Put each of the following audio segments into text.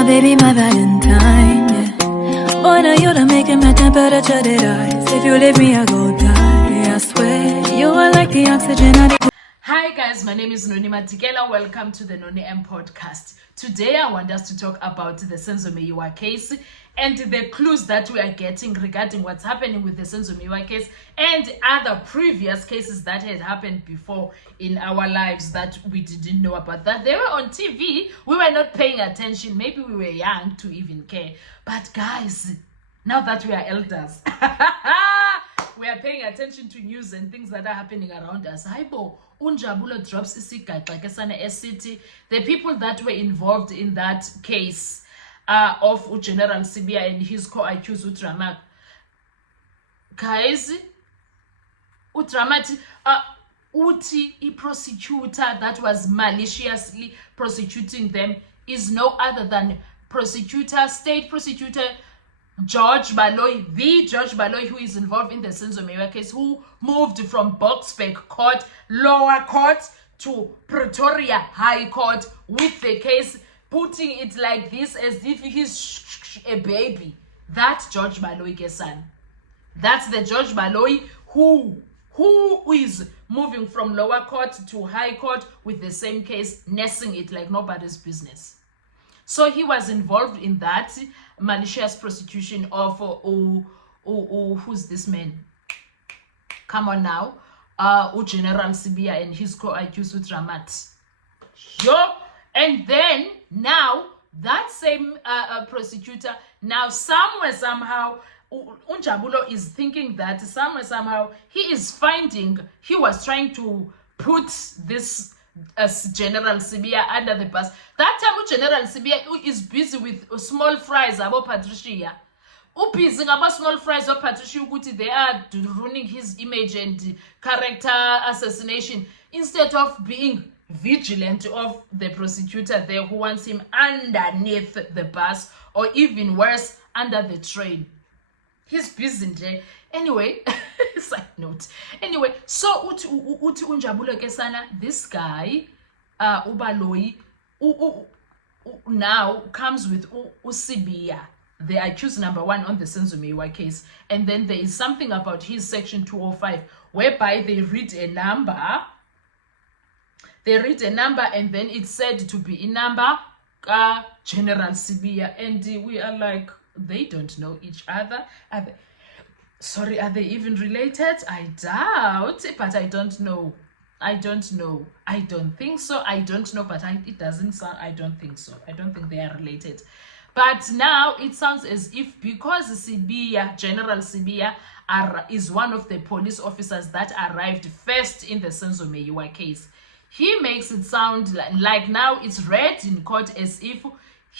my baby, my Valentine, yeah. Boy, now you done making my temperature rise. If you leave me, I go die, I swear. You are like the oxygen I need. Hi guys, my name is Noni Matikela. Welcome to the Noni M podcast. Today I want us to talk about the Senzo Meyiwa case and the clues that we are getting regarding what's happening with the Senzo Meyiwa case and other previous cases that had happened before in our lives that we didn't know about. That they were on TV, we were not paying attention. Maybe we were young to even care. But guys, now that we are elders, we are paying attention to news and things that are happening around us. Haibo, Unjabulo drops isigaxa city. The people that were involved in that case of General Sibiya and his co-accused Utramat. Guys, Utramat, Uti, a prosecutor that was maliciously prosecuting them, is no other than state prosecutor George Baloyi, the George Baloyi who is involved in the Senzo Meyiwa case, who moved from Boksburg Court, lower court, to Pretoria High Court with the case, putting it like this as if he's a baby. That's George Baloyi son. That's the George Baloyi who is moving from lower court to high court with the same case, nursing it like nobody's business. So he was involved in that malicious prosecution of who's this man? Come on now. General Sibiya and his co-accused Utramat. And then now that same prosecutor, now somewhere somehow Unjabulo is thinking that somewhere somehow he was trying to put this as General Sibiya under the bus. That time General Sibiya is busy with small fries about Patricia. Busy about small fries of Patricia, they are ruining his image and character assassination instead of being vigilant of the prosecutor there who wants him underneath the bus or even worse, under the train. He's busy there. Anyway, side note. Anyway, so uti Unjabulo kesana, this guy, Ubaloyi, now comes with Usibiya, the accused number one on the Senzo Meyiwa case, and then there is something about his section 205 whereby they read a number. And then it's said to be a number General Sibiya, and we are like, they don't know each other. Are they even related? I doubt, but I don't know. I don't think so. I don't know, but it doesn't sound, I don't think so. I don't think they are related. But now it sounds as if because Sibiya, General Sibiya, is one of the police officers that arrived first in the Senzo Meyiwa case, he makes it sound like now it's read in court as if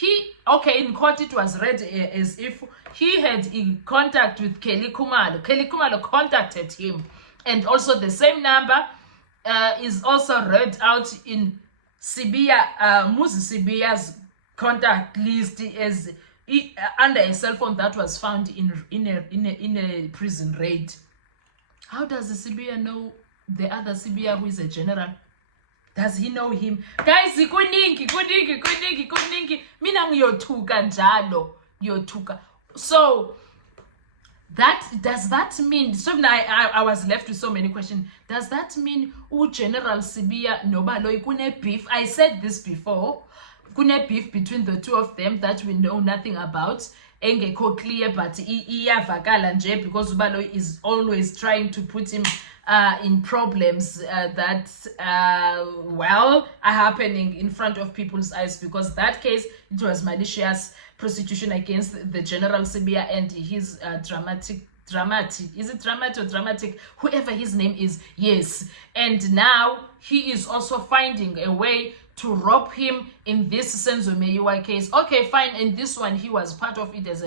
in court it was read as if he had in contact with Kelly Khumalo. Kelly Khumalo contacted him, and also the same number is also read out in Sibiya, Muzi Sibiya's contact list as under a cell phone that was found in a prison raid. How does the Sibiya know the other Sibiya who is a general? Does he know him? Guys, kuningi. Mina ngiyothuka njalo. So does that mean, so now I was left with so many questions. Does that mean General Sibiya no Baloyi kune beef? I said this before. Kune beef between the two of them that we know nothing about. Engekho clear, but iyavakala nje because Baloyi is always trying to put him in problems that are happening in front of people's eyes, because that case, it was malicious prosecution against the General Sibiya and his dramatic, is it dramatic or dramatic, whoever his name is, yes. And now he is also finding a way to rob him in this Senzo Meyiwa case. Okay, fine. In this one, he was part of it as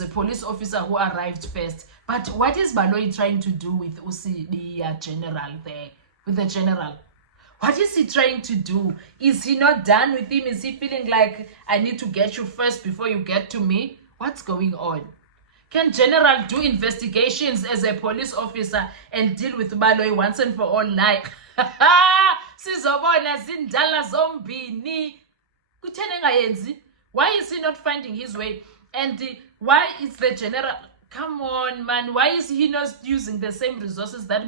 a police officer who arrived first. But what is Baloyi trying to do with Usibiya General there? With the general? What is he trying to do? Is he not done with him? Is he feeling like, I need to get you first before you get to me? What's going on? Can General do investigations as a police officer and deal with Baloyi once and for all? Like, sizobona zindala zombini kutheni engayenzi Why is he not finding his way? And why is the general... Come on, man. Why is he not using the same resources that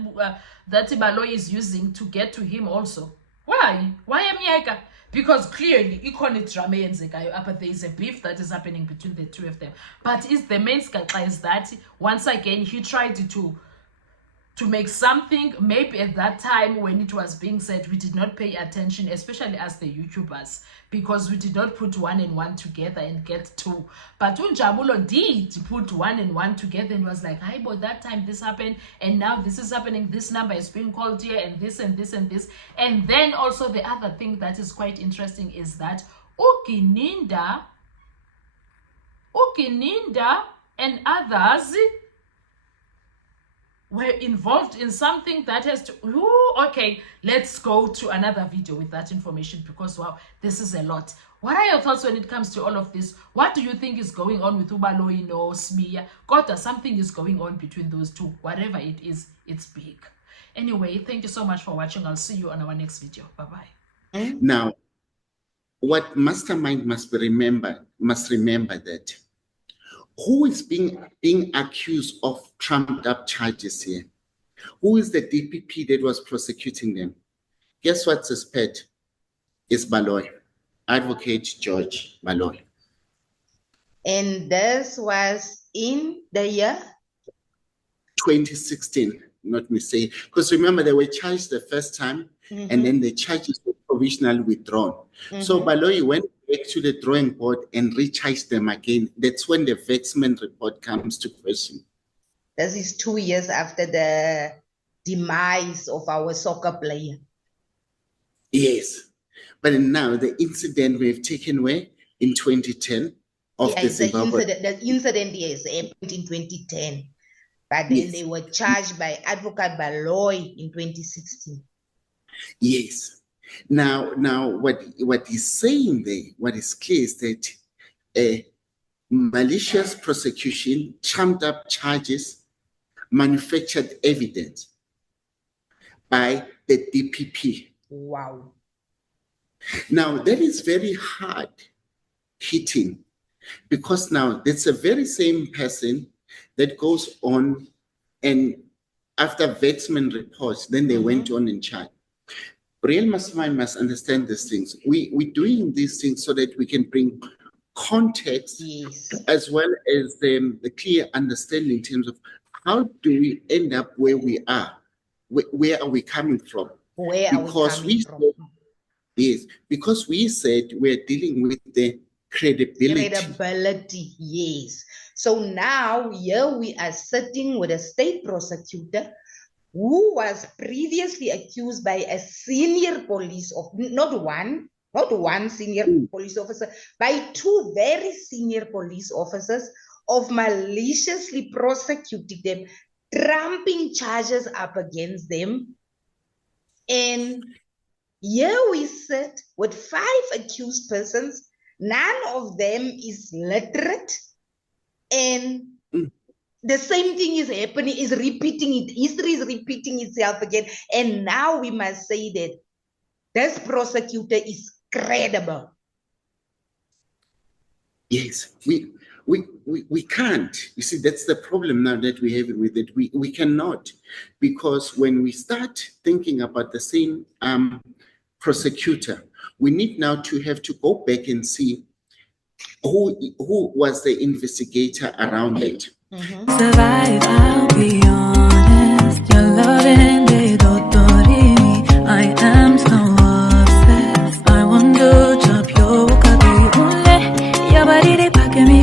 that Baloyi is using to get to him also? Why? Why Amiaka? Because clearly, there is a beef that is happening between the two of them. But is the main skaka is that once again he tried to make something. Maybe at that time when it was being said, we did not pay attention, especially as the YouTubers, because we did not put 1 and 1 together and get 2. But Unjabulo did put 1 and 1 together and was like, hi, but that time this happened, and now this is happening, this number is being called here, and this and this and this. And then also the other thing that is quite interesting is that Ukininda and others were involved in something that has to... Ooh, okay, let's go to another video with that information, because wow, this is a lot. What are your thoughts when it comes to all of this? What do you think is going on with Ubaloyi or Smiya? Kota, something is going on between those two. Whatever it is, it's big. Anyway, thank you so much for watching. I'll see you on our next video. Bye-bye. Now, what Mastermind must remember that who is being accused of trumped up charges here? Who is the DPP that was prosecuting them? Guess what his pet is? Baloyi, Advocate George Baloyi. And this was in the year 2016, not mistake. Because remember, they were charged the first time, and then the charges were provisionally withdrawn. So Baloyi went back to the drawing board and recharged them again. That's when the Vexman report comes to question. This is 2 years after the demise of our soccer player. Yes. But now the incident we've taken away in 2010 of the Zimbabwe. The incident, yes, happened in 2010. But then they were charged by Advocate Baloyi in 2016. Yes. Now, what he's saying there, what is clear is that a malicious prosecution, trumped up charges, manufactured evidence by the DPP. Wow. Now, that is very hard hitting, because now that's a very same person that goes on, and after Vexman reports, then they went on in charge. Real Mastermind must understand these things. We're doing these things so that we can bring context, as well as the clear understanding in terms of how do we end up where we are? Where are we coming from? Yes, because we said we're dealing with the credibility. Yes. So now here we are sitting with a state prosecutor who was previously accused by a senior police officer, not one senior police officer, by 2 very senior police officers of maliciously prosecuting them, trumping charges up against them. And here we sit with 5 accused persons. None of them is literate, and the same thing is happening, is repeating it. History is repeating itself again. And now we must say that this prosecutor is credible. Yes, we can't. You see, that's the problem now that we have with it. We cannot, because when we start thinking about the same prosecutor, we need now to have to go back and see who was the investigator around it. Survive, I'll be honest. Your loving they don't me. I am so obsessed. I want to chop your kabi ule. Your body they pack me.